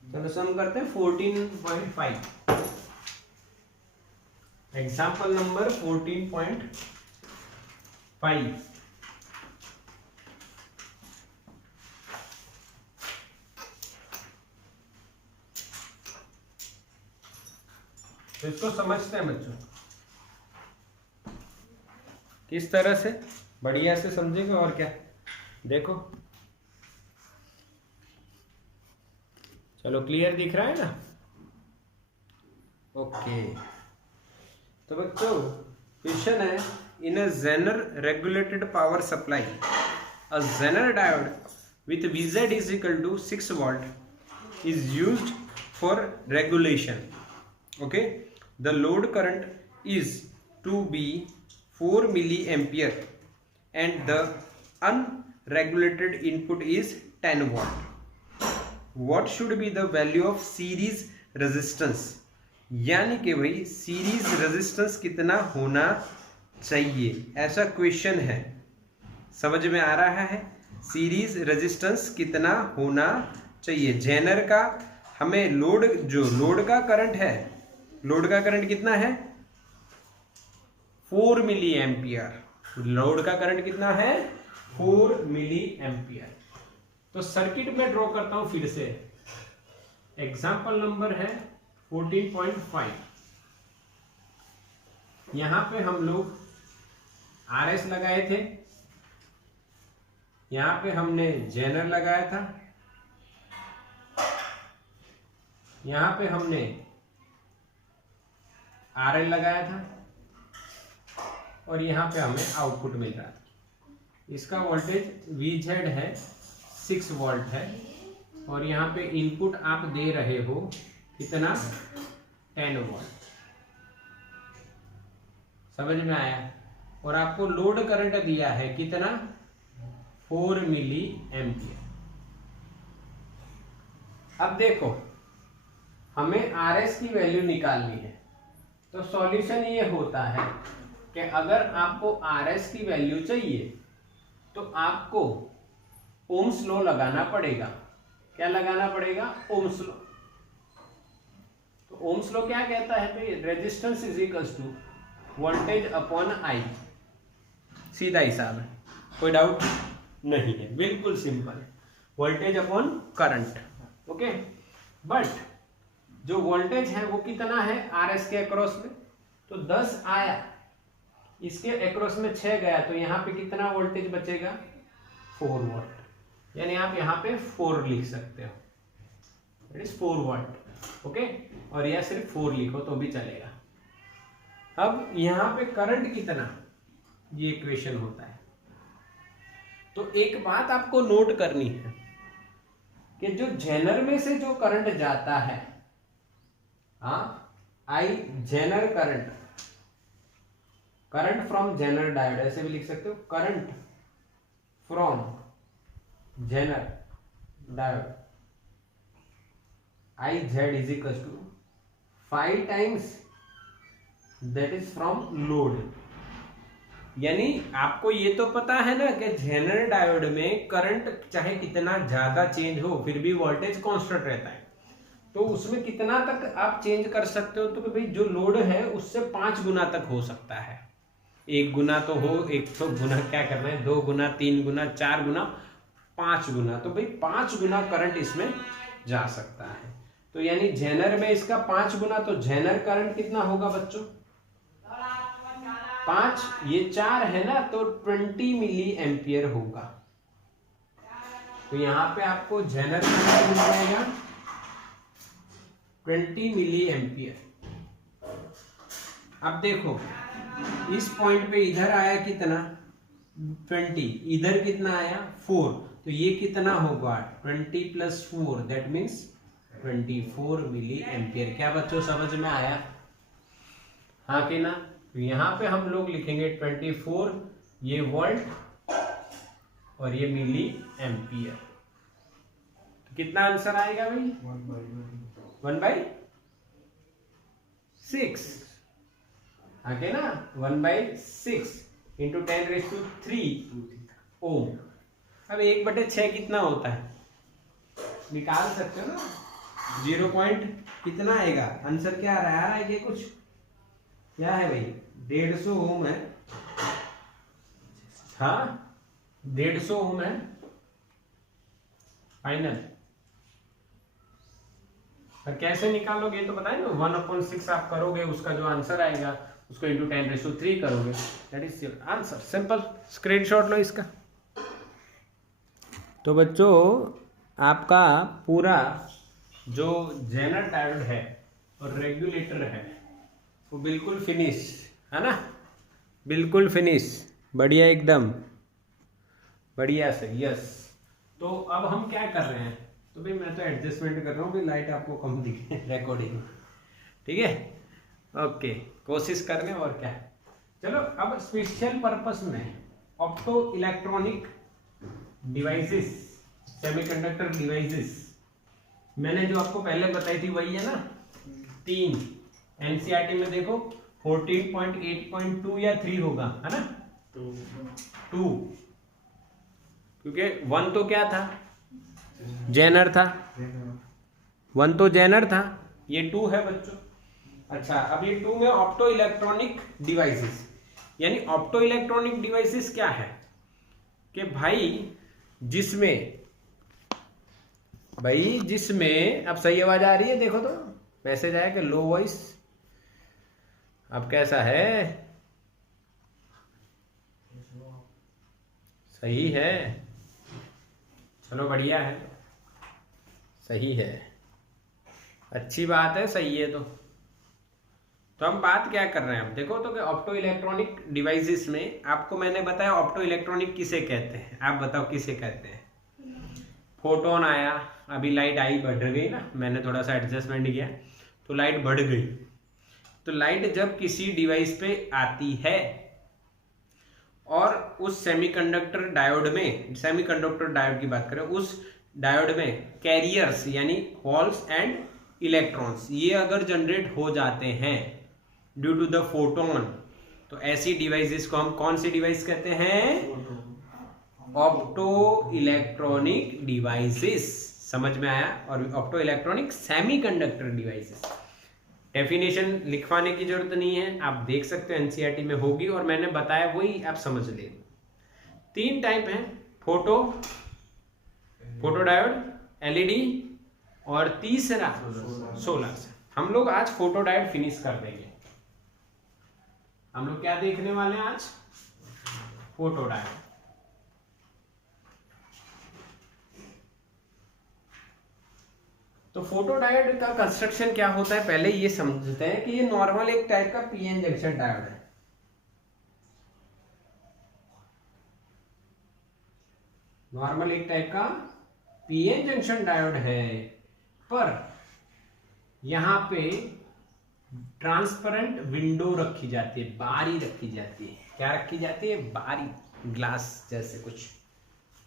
चलो सम करते हैं 14.5, एग्जाम्पल नंबर 14.5। तो इसको समझते हैं बच्चों, किस तरह से बढ़िया से समझेंगे। और क्या, देखो चलो क्लियर दिख रहा है ना? ओके। तो बच्चों क्वेश्चन है, in a Zener regulated power supply a Zener diode with VZ is equal to 6 volt is used for regulation. Okay, the load current is to be 4 milliampere and the unregulated input is 10 watt. What should be the value of series resistance? यानी कि भाई series resistance कितना होना चाहिए, ऐसा question है। समझ में आ रहा है? सीरीज रेजिस्टेंस कितना होना चाहिए जेनर का। हमें लोड, जो लोड का करंट है, लोड का करंट कितना है? 4 मिली एम्पियर। लोड का करंट कितना है? 4 मिली एम्पियर। तो सर्किट में ड्रॉ करता हूं फिर से। एग्जाम्पल नंबर है 14.5। यहां पे हम लोग RS लगाए थे, यहां पे हमने जेनर लगाया था, यहां पे हमने RL लगाया था और यहां पे हमें आउटपुट मिल रहा था। इसका वोल्टेज VZ है 6 वोल्ट है और यहाँ पे इनपुट आप दे रहे हो कितना? 10 वोल्ट। समझ में आया? और आपको लोड करंट दिया है कितना? 4 मिली एम्पियर। अब देखो हमें RS की वैल्यू निकालनी है, तो सॉल्यूशन ये होता है कि अगर आपको RS की वैल्यू चाहिए तो आपको ओम्स लॉ लगाना पड़ेगा। क्या लगाना पड़ेगा? Ohm's law. तो ओम्स लॉ क्या कहता है भाई? Resistance is equals to voltage upon I. सीधा हिसाब है, कोई डाउट नहीं है, बिल्कुल सिंपल है, voltage upon current. Okay, but जो वोल्टेज है वो कितना है RS के अक्रॉस में? तो 10 आया, इसके अक्रॉस में 6 गया, तो यहाँ पे कितना वोल्टेज बचेगा? 4 वोल्ट। यानी आप यहाँ पे 4 लिख सकते हो, दैट इज 4 वोल्ट। ओके, और या सिर्फ 4 लिखो तो भी चलेगा। अब यहाँ पे करंट कितना, ये इक्वेशन होता है। तो एक बात आपको नोट करनी है कि जो जेनर में से जो करंट जाता है, I zener current, current from zener diode ऐसे भी लिख सकते हो, current from zener diode I Z is equal to 5 times that is from load. यानी आपको ये तो पता है ना कि जेनर डायोड में करंट चाहे कितना ज्यादा चेंज हो फिर भी वोल्टेज कांस्टेंट रहता है, तो उसमें कितना तक आप चेंज कर सकते हो? तो भाई जो लोड है उससे 5 गुना तक हो सकता है। 1 गुना तो हो, 1 तो गुना क्या करना है, 2 गुना, 3 गुना, 4 गुना, 5 गुना। तो भाई 5 गुना करंट इसमें जा सकता है। तो यानी जेनर में इसका 5 गुना, तो जेनर करंट कितना होगा बच्चों? 5, ये 4 है ना, तो 20 मिली एम्पियर होगा। तो यहां पे आपको जेनर करंट मिल जाएगा 20 मिली एम्पियर। अब देखो इस पॉइंट पे इधर आया कितना? 20, इधर कितना आया? 4, तो ये कितना होगा? 20 + 4 दैट मीन्स 24 मिली एम्पियर। क्या बच्चों समझ में आया? हाँ कि ना? तो यहाँ पे हम लोग लिखेंगे 24, ये वोल्ट और ये मिली एम्पियर। तो कितना आंसर आएगा भाई? 1/6 आगे ना, 1/6 इंटू 10⁻³ ओम। अब 1/6 कितना होता है निकाल सकते हो ना, 0 पॉइंट कितना आएगा? आंसर क्या आ रहा है? आ रहा है कि कुछ क्या है भाई? 150 ओम है। हाँ 150 ओम है फाइनल। और कैसे निकालोगे तो बताए ना, 1/6 आप करोगे, उसका जो आंसर आएगा उसको इंटू 10⁻³ करोगे, that is your answer. Simple, screenshot लो इसका। तो बच्चों आपका पूरा जो जेनर डायोड है और रेगुलेटर है वो बिल्कुल फिनिश है ना, बिल्कुल फिनिश, बढ़िया एकदम बढ़िया से, यस। तो अब हम क्या कर रहे हैं? तो भाई मैं तो एडजस्टमेंट कर रहा हूँ कि लाइट आपको कम दिखे रिकॉर्डिंग, ठीक है? ओके, कोशिश करने और क्या। चलो अब स्पेशल पर्पस में opto electronic devices, semiconductor devices, मैंने जो आपको पहले बताई थी वही है ना, 3। एनसीईआरटी में देखो 14.8.2 या 3 होगा, है ना? 2, क्योंकि 1 तो क्या था? जेनर था, 1 तो जेनर था, ये 2 है बच्चों। अच्छा, अब ये 2 में ऑप्टो इलेक्ट्रॉनिक डिवाइसेस, यानी ऑप्टो इलेक्ट्रॉनिक डिवाइसेस क्या है कि भाई जिसमें अब सही आवाज आ रही है? देखो तो मैसेज आया कि लो वॉइस। अब कैसा है? सही है, चलो बढ़िया है, सही है, अच्छी बात है, सही है। तो हम बात क्या कर रहे हैं? अब देखो तो कि ऑप्टो इलेक्ट्रॉनिक डिवाइसेस में आपको मैंने बताया ऑप्टो इलेक्ट्रॉनिक किसे कहते हैं, आप बताओ किसे कहते हैं? फोटोन आया, अभी लाइट आई, बढ़ गई ना, मैंने थोड़ा सा एडजस्टमेंट किया तो लाइट बढ़ गई। तो लाइट जब किसी डिवाइस पे आती है और उस सेमीकंडक्टर डायोड में, सेमीकंडक्टर डायोड की बात करें, उस डायोड में कैरियर्स यानी होल्स एंड इलेक्ट्रॉन्स ये अगर जनरेट हो जाते हैं ड्यू टू द फोटोन, तो ऐसी डिवाइसेस को हम कौन सी डिवाइस कहते हैं? Opto electronic devices. समझ में आया? और opto electronic semiconductor devices, definition लिखवाने की जरूरत नहीं है, आप देख सकते हो एनसीईआरटी में होगी, और मैंने बताया वही आप समझ ले। 3 टाइप हैं, फोटो डायोड, एलईडी, और तीसरा सोलर से। हम लोग आज फोटो डायोड फिनिश कर देंगे। हम लोग क्या देखने वाले हैं आज? Photo diode. तो फोटो डायोड का कंस्ट्रक्शन क्या होता है पहले ये समझते हैं कि ये नॉर्मल एक टाइप का पीएन जंक्शन डायोड है। नॉर्मल एक टाइप का पीएन जंक्शन डायोड है, पर यहां पे ट्रांसपेरेंट विंडो रखी जाती है, बारी रखी जाती है। क्या रखी जाती है? बारी, ग्लास जैसे कुछ।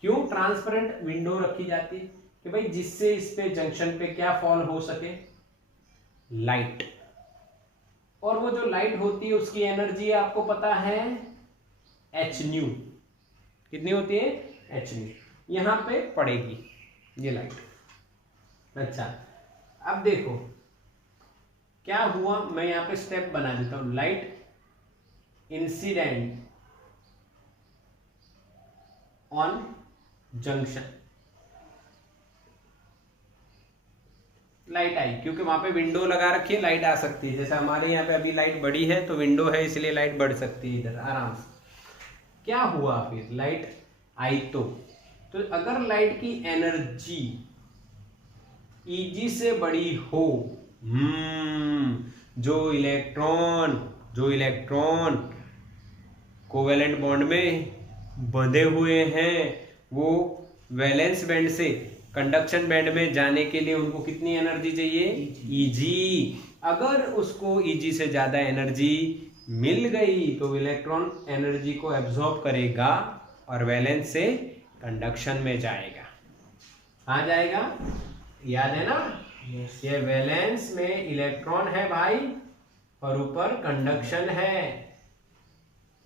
क्यों ट्रांसपेरेंट विंडो रखी जाती है? कि भाई जिससे इस पे जंक्शन पे क्या फॉल हो सके? लाइट। और वो जो लाइट होती है उसकी एनर्जी आपको पता है एच न्यू। कितनी होती है? H new. यहां पे पड़ेगी ये लाइट। अच्छा, अब देखो क्या हुआ, मैं यहां पे स्टेप बना देता हूं। Light incident on junction, light आई क्योंकि वहां पे विंडो लगा रखी है, लाइट आ सकती है। जैसे हमारे यहाँ पे अभी लाइट बड़ी है तो विंडो है इसलिए लाइट बढ़ सकती है इधर आराम से। क्या हुआ फिर? लाइट आई तो अगर लाइट की एनर्जी Eg से बड़ी हो, जो इलेक्ट्रॉन कोवेलेंट बॉन्ड में बंधे हुए हैं वो वैलेंस बैंड से कंडक्शन बैंड में जाने के लिए उनको कितनी एनर्जी चाहिए? Eg। अगर उसको Eg से ज्यादा एनर्जी मिल गई तो इलेक्ट्रॉन एनर्जी को एब्जॉर्ब करेगा और वैलेंस से कंडक्शन में जाएगा। कहाँ जाएगा, याद है ना? ये वैलेंस में इलेक्ट्रॉन है भाई और ऊपर कंडक्शन है।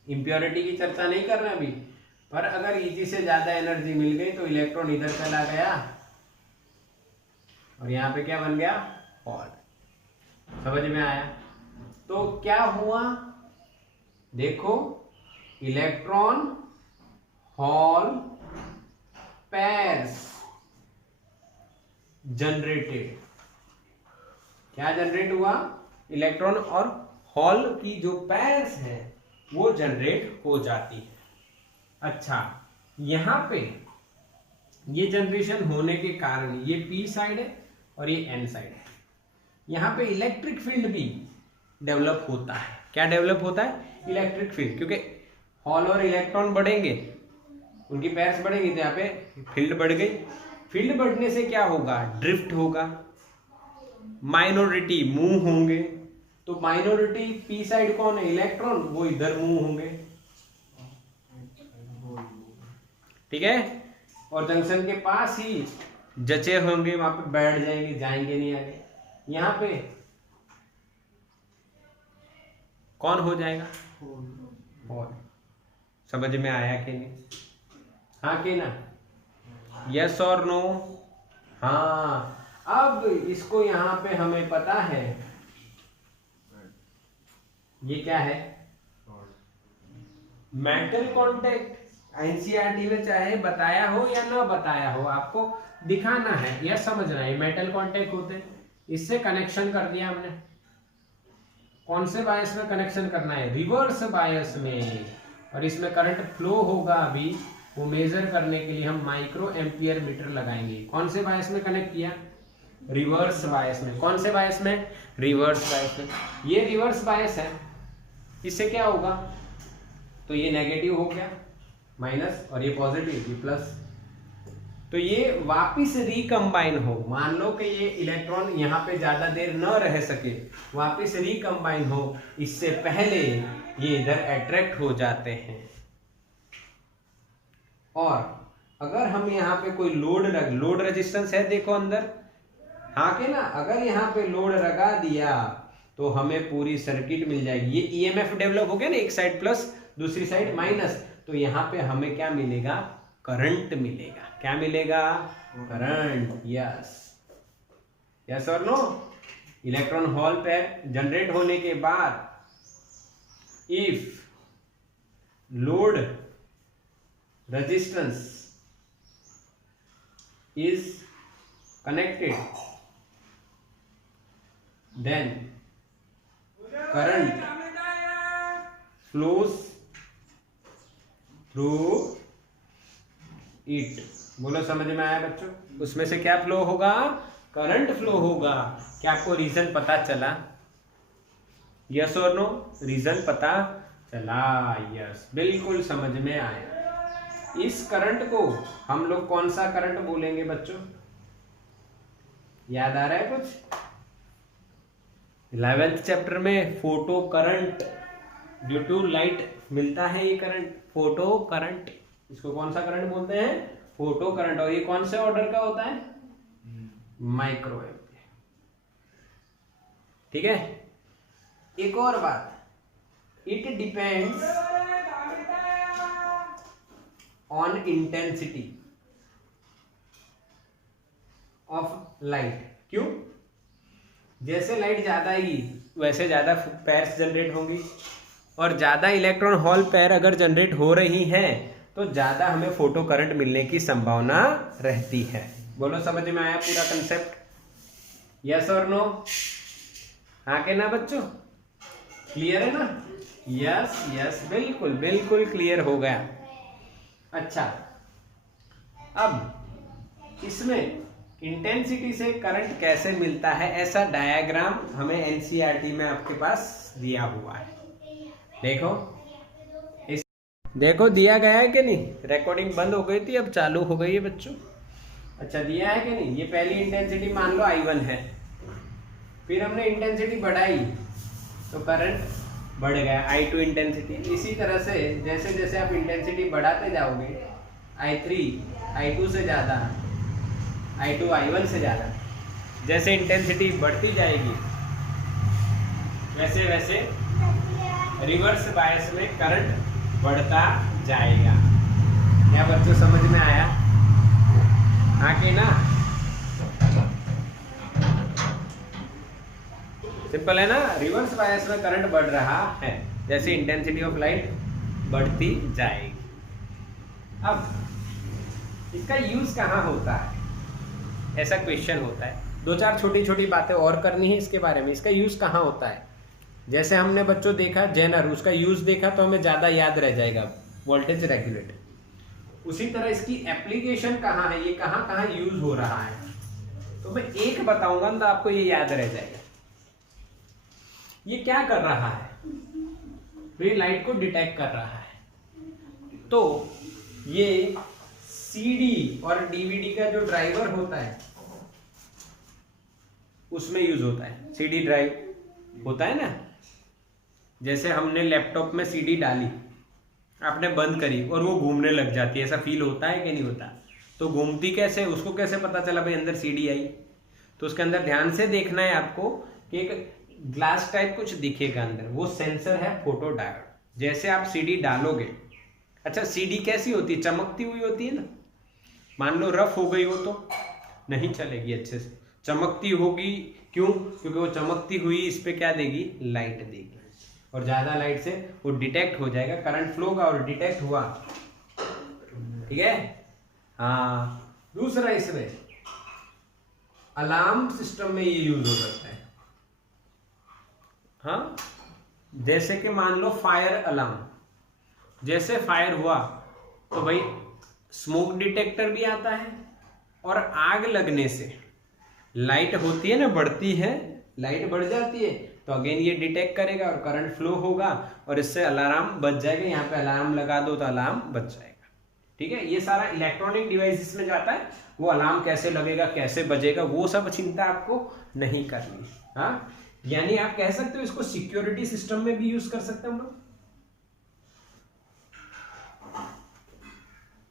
इम्प्योरिटी की चर्चा नहीं कर रहे अभी, पर अगर इजी से ज्यादा एनर्जी मिल गई तो इलेक्ट्रॉन इधर चला गया और यहाँ पे क्या बन गया, होल। समझ में आया? तो क्या हुआ, देखो इलेक्ट्रॉन होल पेयर्स जनरेटेड। क्या जनरेट हुआ, इलेक्ट्रॉन और होल की जो पेयर्स है वो जनरेट हो जाती है। अच्छा, यहां पे ये जनरेशन होने के कारण ये पी साइड है और ये एन साइड है। यहाँ पे इलेक्ट्रिक फील्ड भी डेवलप होता है। क्या डेवलप होता है, इलेक्ट्रिक फील्ड, क्योंकि हॉल और इलेक्ट्रॉन बढ़ेंगे, उनकी पेयर्स बढ़ेंगी तो यहाँ पे फील्ड बढ़ गई। फील्ड बढ़ने से क्या होगा, ड्रिफ्ट होगा, माइनॉरिटी मूव होंगे। तो माइनॉरिटी पी साइड कौन है, इलेक्ट्रॉन, वो इधर मूव होंगे। ठीक है, और जंक्शन के पास ही जचे होंगे, वहां पे बैठ जाएंगे, जाएंगे नहीं आगे। यहां पे कौन हो जाएगा, होल। समझ में आया कि नहीं, हाँ कि ना, यस और नो? हाँ, अब इसको यहां पे हमें पता है ये क्या है, मेटल कांटेक्ट। एनसीईआरटी में चाहे बताया हो या ना बताया हो, आपको दिखाना है या समझना है। मेटल कांटेक्ट होते हैं, इससे कनेक्शन कर दिया हमने। कौन से बायस में कनेक्शन करना है, रिवर्स बायस में, और इसमें करंट फ्लो होगा अभी, वो मेजर करने के लिए हम माइक्रो एम्पियर मीटर लगाएंगे। कौन से बायस में कनेक्ट किया, रिवर्स बायस में। कौन से बायस में, रिवर्स बायस में। ये रिवर्स बायस है, इससे क्या होगा, तो ये नेगेटिव हो गया माइनस और ये पॉजिटिव, ये प्लस। तो ये वापिस रिकम्बाइन हो, मान लो कि ये इलेक्ट्रॉन यहाँ पे ज्यादा देर न रह सके, वापिस रिकम्बाइन हो, इससे पहले ये इधर अट्रैक्ट हो जाते हैं। और अगर हम यहाँ पे कोई लोड रेजिस्टेंस है, देखो अंदर, हाँ के ना, अगर यहाँ पे लोड लगा दिया तो हमें पूरी सर्किट मिल जाएगी। ये ईएमएफ डेवलप हो गया ना, एक साइड प्लस दूसरी साइड माइनस, तो यहाँ पे हमें क्या मिलेगा, करंट मिलेगा। क्या मिलेगा, करंट। यस, यस और no? Electron hole pair generate होने के बाद if load resistance is connected, then current flows through it। बोलो समझ में आया बच्चों? उसमें से क्या फ्लो होगा, करंट फ्लो होगा। क्या आपको रीजन पता चला, यस और नो? रीजन पता चला, यस, बिल्कुल समझ में आया। इस करंट को हम लोग कौन सा करंट बोलेंगे बच्चों, याद आ रहा है कुछ? 11th चैप्टर में photo current, due to light मिलता है ये करंट, फोटो करंट। इसको कौन सा करंट बोलते हैं, फोटो करंट। और ये कौन से ऑर्डर का होता है, माइक्रो एम्पियर। ठीक है, एक और बात, it depends on intensity of light. क्यों? जैसे लाइट ज्यादा आएगी वैसे ज्यादा पेयर्स जनरेट होंगी, और ज्यादा इलेक्ट्रॉन होल पेयर अगर जनरेट हो रही हैं तो ज्यादा हमें फोटो करंट मिलने की संभावना रहती है। बोलो समझ में आया पूरा कंसेप्ट, यस और नो? हाँ के ना बच्चों, क्लियर है ना? यस यस, बिल्कुल बिल्कुल क्लियर हो गया। अच्छा, अब इसमें इंटेंसिटी से करंट कैसे मिलता है, ऐसा डायग्राम हमें एनसीईआरटी में आपके पास दिया हुआ है। देखो दिया गया है कि नहीं? रिकॉर्डिंग बंद हो गई थी, अब चालू हो गई है बच्चों। अच्छा, दिया है कि नहीं? ये पहली इंटेंसिटी मान लो I1 है, फिर हमने इंटेंसिटी बढ़ाई तो करंट बढ़ गया I2 इंटेंसिटी। इसी तरह से जैसे जैसे आप इंटेंसिटी बढ़ाते जाओगे I3 I2 से ज़्यादा, I2 I1 से ज़्यादा, जैसे इंटेंसिटी बढ़ती जाएगी वैसे वैसे रिवर्स बायस में करंट बढ़ता जाएगा। क्या बच्चों समझ में आया? आके ना सिंपल है ना, रिवर्स बायस में करंट बढ़ रहा है जैसे इंटेंसिटी ऑफ लाइट बढ़ती जाएगी। अब इसका यूज कहाँ होता है, ऐसा क्वेश्चन होता है। दो चार छोटी छोटी बातें और करनी है इसके बारे में। इसका यूज कहाँ होता है, जैसे हमने बच्चों देखा जेनर, उसका यूज देखा तो हमें ज्यादा याद रह जाएगा, वोल्टेज रेगुलेटर। उसी तरह इसकी एप्लीकेशन कहाँ है, ये कहाँ कहाँ यूज हो रहा है, तो मैं एक बताऊंगा तो आपको ये याद रह जाएगा। ये क्या कर रहा है, ये लाइट को डिटेक्ट कर रहा है। तो ये सीडी और डीवीडी का जो ड्राइवर होता है उसमें यूज होता है। सीडी ड्राइव होता है ना, जैसे हमने लैपटॉप में सीडी डाली, आपने बंद करी और वो घूमने लग जाती है, ऐसा फील होता है कि नहीं होता? तो घूमती कैसे, उसको कैसे पता चला भाई अंदर सीडी आई? तो उसके अंदर ध्यान से देखना है आपको कि एक ग्लास टाइप कुछ दिखेगा अंदर, वो सेंसर है फोटो डायोड। जैसे आप सीडी डालोगे, अच्छा सीडी कैसी होती है, चमकती हुई होती है ना। मान लो रफ हो गई हो तो नहीं चलेगी अच्छे से, चमकती होगी। क्यों? क्योंकि वो चमकती हुई इस पे क्या देगी, लाइट देगी, और ज्यादा लाइट से वो डिटेक्ट हो जाएगा, करंट फ्लो होगा और डिटेक्ट हुआ, ठीक है। हाँ, दूसरा इसमें अलार्म सिस्टम में ये यूज हो सकता है। हाँ, जैसे कि मान लो फायर अलार्म, जैसे फायर हुआ तो भाई स्मोक डिटेक्टर भी आता है, और आग लगने से लाइट होती है ना, बढ़ती है, लाइट बढ़ जाती है तो अगेन ये डिटेक्ट करेगा और करंट फ्लो होगा और इससे अलार्म बज जाएगा। यहाँ पे अलार्म लगा दो तो अलार्म बज जाएगा, ठीक है। ये सारा इलेक्ट्रॉनिक डिवाइसेस में जाता है। वो अलार्म कैसे लगेगा, कैसे बजेगा, वो सब चिंता आपको नहीं करनी। हाँ, यानी आप कह सकते हो इसको सिक्योरिटी सिस्टम में भी यूज कर सकते हैं हम लोग।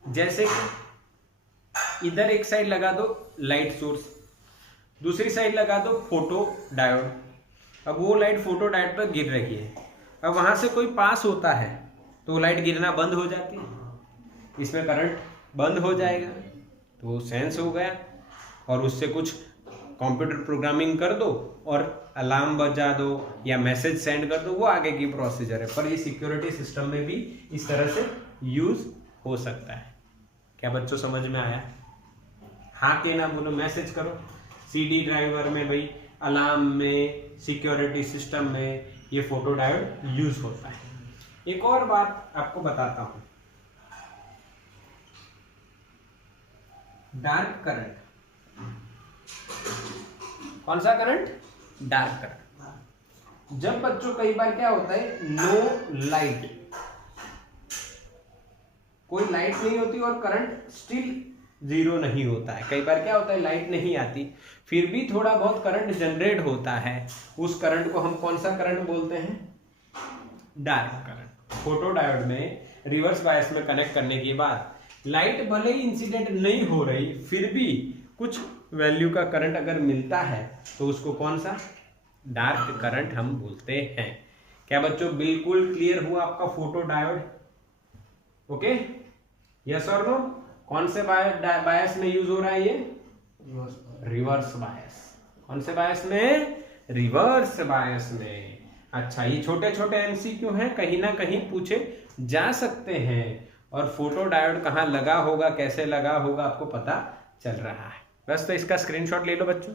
जैसे कि इधर एक साइड लगा दो लाइट सोर्स, दूसरी साइड लगा दो फोटो डायोड। अब वो लाइट फोटो डायोड पर गिर रही है, अब वहां से कोई पास होता है तो वो लाइट गिरना बंद हो जाती है, इसमें करंट बंद हो जाएगा, तो वो सेंस हो गया और उससे कुछ कंप्यूटर प्रोग्रामिंग कर दो और अलार्म बजा दो या मैसेज सेंड कर दो, वो आगे की प्रोसीजर है। पर ये सिक्योरिटी सिस्टम में भी इस तरह से यूज हो सकता है। क्या बच्चों समझ में आया? हाँ के ना बोलो, मैसेज करो। सीडी ड्राइवर में भाई, अलार्म में, सिक्योरिटी सिस्टम में ये फोटो डायोड यूज होता है। एक और बात आपको बताता हूं, डार्क करंट। कौन सा करंट? Dark current. जब बच्चों कई बार क्या होता है, नो लाइट, कोई लाइट नहीं होती और करंट स्टिल जीरो नहीं होता है। कई बार क्या होता है, लाइट नहीं आती फिर भी थोड़ा बहुत करंट जनरेट होता है, उस करंट को हम कौन सा करंट बोलते हैं? Dark current. फोटो डायोड में रिवर्स बायस में कनेक्ट करने के बाद लाइट भले ही इंसिडेंट नहीं हो रही, फिर भी कुछ वैल्यू का करंट अगर मिलता है तो उसको कौन सा? डार्क करंट हम बोलते हैं। क्या बच्चों बिल्कुल क्लियर हुआ आपका फोटो डायोड? ओके, यस और नो? कौन से बायस में यूज हो रहा है ये? Reverse bias. कौन से बायस में? रिवर्स बायस में। अच्छा, ये छोटे छोटे एमसीक्यू हैं, कहीं ना कहीं पूछे जा सकते हैं, और फोटो डायोड कहाँ लगा होगा, कैसे लगा होगा, आपको पता चल रहा है। बस तो इसका स्क्रीनशॉट ले लो बच्चों।